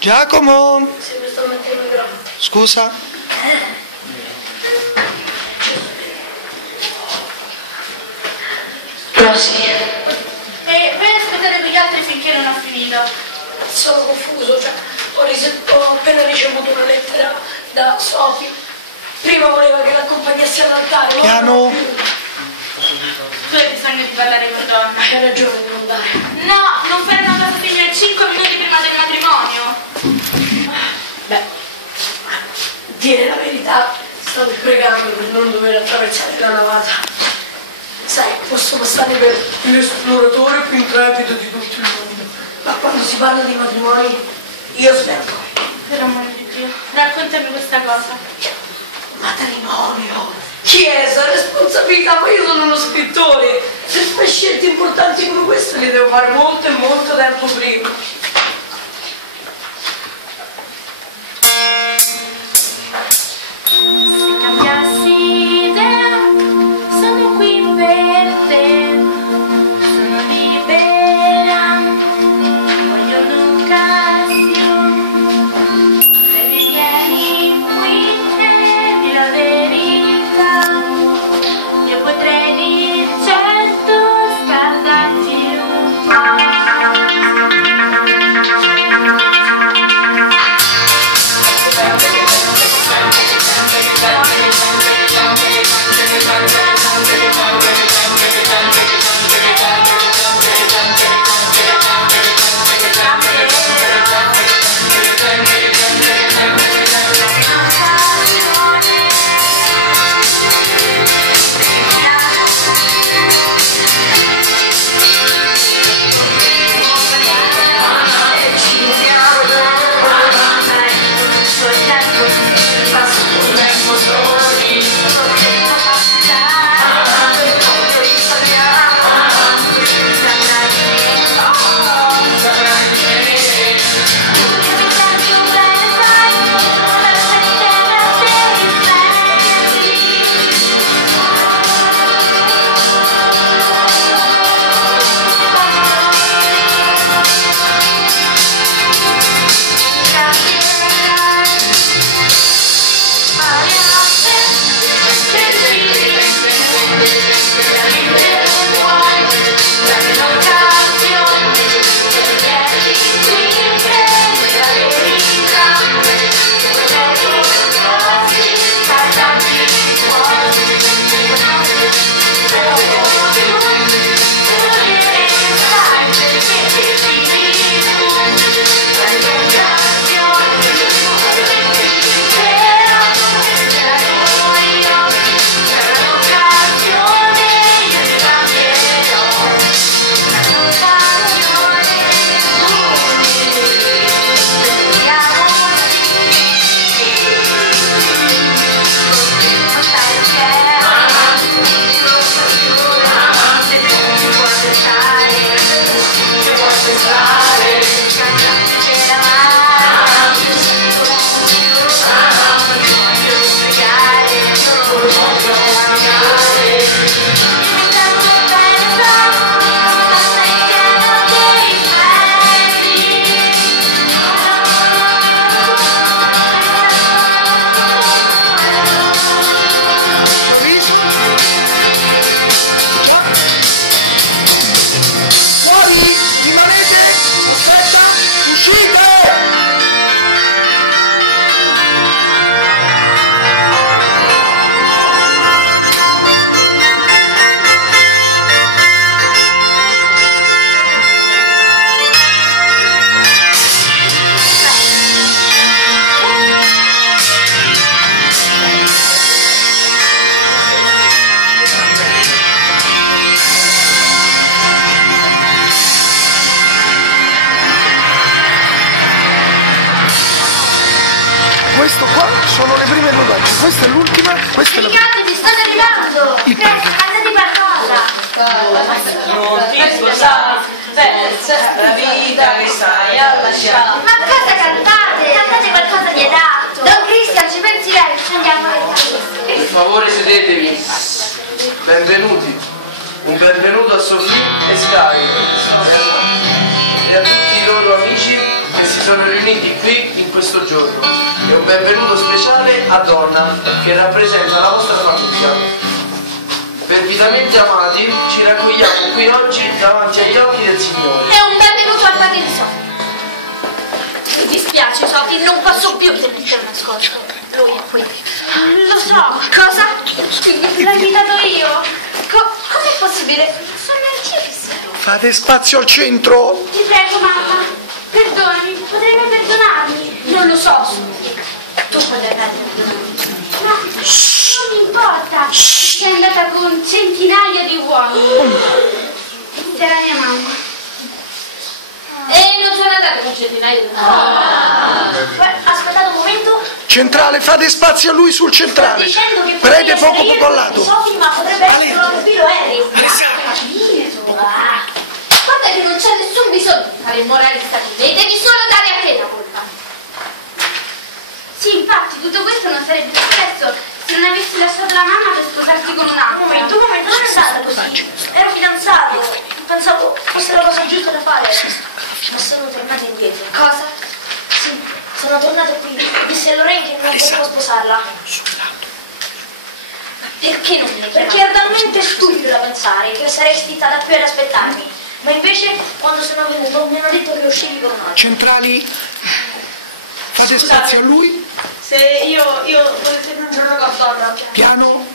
Giacomo? Sempre sto mettendo il microfono. Scusa? No, sì. E voi aspetate con gli altri finché non ho finito. Sono confuso, cioè ho appena ricevuto una lettera da Sofia. Prima voleva che l'accompagnassi all'altare, ora Piano. non più. Tu hai bisogno di parlare con donna. Hai ragione, devo andare. No, non fare una cosa finire 5 minuti prima del matrimonio. Beh, dire la verità, stavo pregando per non dover attraversare la navata. Sai, posso passare per l'esploratore più intrepido di tutto il mondo, ma quando si parla di matrimoni, io smetto. Per amore di Dio, raccontami questa cosa. Matrimonio, chiesa, responsabilità, ma io sono uno scrittore. Se fai scelte importanti come queste le devo fare molto e molto tempo prima. Se cambiassi idea, sono qui per te. Sono libera, voglio un'occasione. Se mi vieni qui e di la verità, io potrei di certo scaldarti un po'. Questo qua sono le prime due pagine, questa è l'ultima, questa è la prima. Ti stanno arrivando! Andate qualcosa! Non ti sposare, pensa la vita che stai a lasciare. Ma cosa cantate? Cantate qualcosa di adatto! Don Cristian, ci pensi lei? Ci andiamo a vedere. Per favore sedetevi. Benvenuti. Un benvenuto a Sofì e Sky e a tutti i loro amici che si sono riuniti qui in questo giorno e un benvenuto speciale a Donna, che rappresenta la vostra famiglia. Fervidamente amati, ci raccogliamo qui oggi davanti agli occhi del Signore. E un benvenuto al padre di Sofì. Mi dispiace, Sofì, non posso più sentire un ascolto. Lui è qui. Lo so. Cosa? L'ho invitato io. Com'è possibile? Sono nervosissima. Fate spazio al centro. Ti prego, mamma. Perdonami, potrei non perdonarmi. Non lo so, tu potrai perdonarmi. Ma non mi importa. Sei andata con centinaia di uomini. Era mia mamma. E non sono andata con centinaia di uomini. Aspettate un momento. Centrale, fate spazio a lui sul centrale. Prede poco a lato. Sofì, ma potrebbe essere un filo aereo. Guarda che non c'è nessun bisogno di fare il moralista qui, e devi solo dare a te la colpa. Sì, infatti, tutto questo non sarebbe successo se non avessi lasciato la mamma per sposarsi con un altro. Ma tu come non è andata così? Ero fidanzato, pensavo fosse la cosa giusta da fare. Ma sono tornata indietro. Cosa? Sì, sono tornato qui e disse a Lorraine che non potevo sposarla. Ma perché non mi hai chiamato? Perché era talmente stupido da pensare che sarei stata qui ad aspettarmi. Ma invece quando sono venuto mi hanno detto che uscivi con un altro. Centrali, fate spazio a lui. Se io volete aggiungere una cosa, Donna. Piano.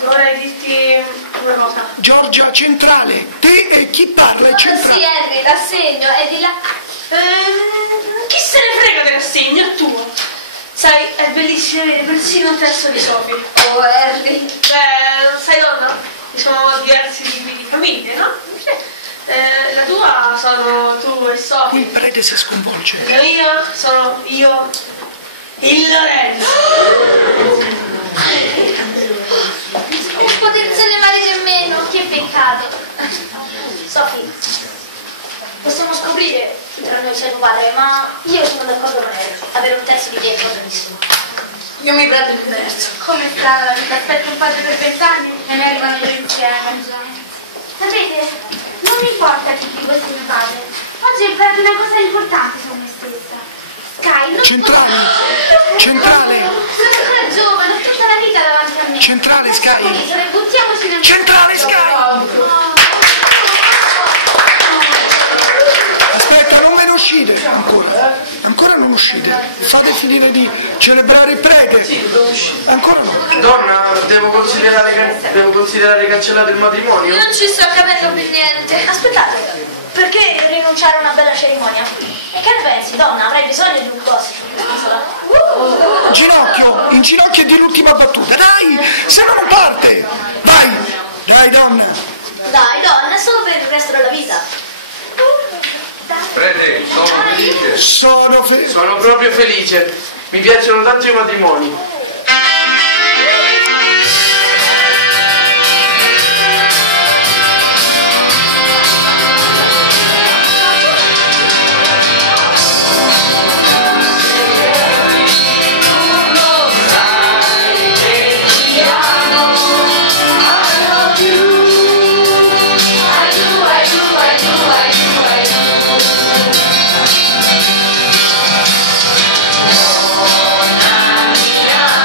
Vorrei dirti una cosa. Giorgia, centrale. Te e chi parla è Sì, centrale. Harry, l'assegno è di là. Chi se ne frega dell'assegno? È tuo. Sai, è bellissimo avere persino un testo di Sofì. Oh, Harry. Beh, sai, Donna, ci sono diversi tipi di famiglie, no? La tua sono tu e Qui Sofì. il prete si sconvolge. La mia sono io e Lorenzo. Non potersene male nemmeno, che peccato. Sofì, possiamo scoprire tra noi sei tuo padre, ma io sono d'accordo con Harry. Avere un terzo di te è benissimo. Io mi prendo il terzo. Come strana la vita, aspetto un padre per 20 anni e ne arrivano due insieme. Sapete, non mi importa chi di questo mio padre. Oggi ho imparato una cosa importante su me stessa. Sky, non Centrale, centrale, sono ancora giovane, ho tutta la vita davanti a me. Centrale, Sky. Buttiamoci nel... Centrale, Sky. Aspetta, non me ne uscite ancora. Ancora non uscite. Fate finire di celebrare il prete. Ancora no. Donna, devo considerare cancellato il matrimonio? Non ci sto capendo più niente. Aspettate, perché rinunciare a una bella cerimonia? E che ne pensi, donna? Avrai bisogno di un gossip in quest'isola? In ginocchio e di l'ultima battuta. Dai, se no non parte. Vai, dai donna. Dai, donna, è solo per il resto della vita. Prete, sono felice. Sono Sono proprio felice. Mi piacciono tanto i matrimoni. Donna mia,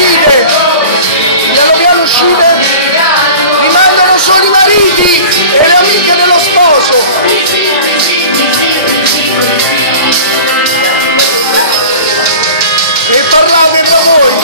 uscire, piano piano uscire, rimangono solo i mariti e le amiche dello sposo. E parlate tra voi.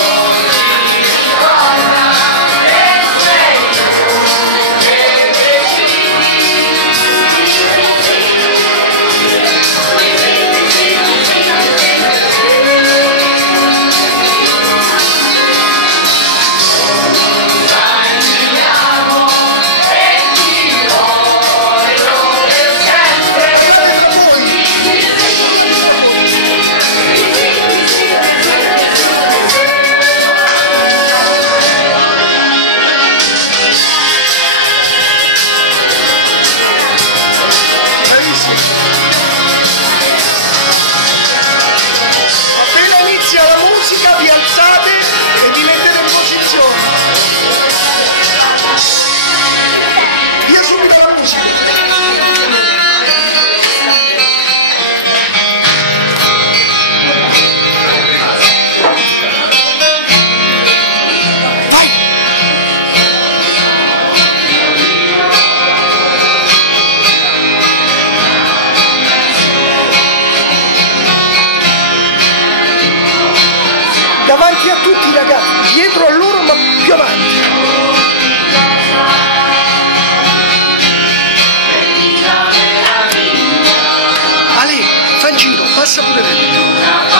Vi alzate e vi mettete in posizione. Via subito la musica. Vai. Davanti a tutti i ragazzi, dietro a loro ma più avanti. Ale, fa in giro, passa pure dentro.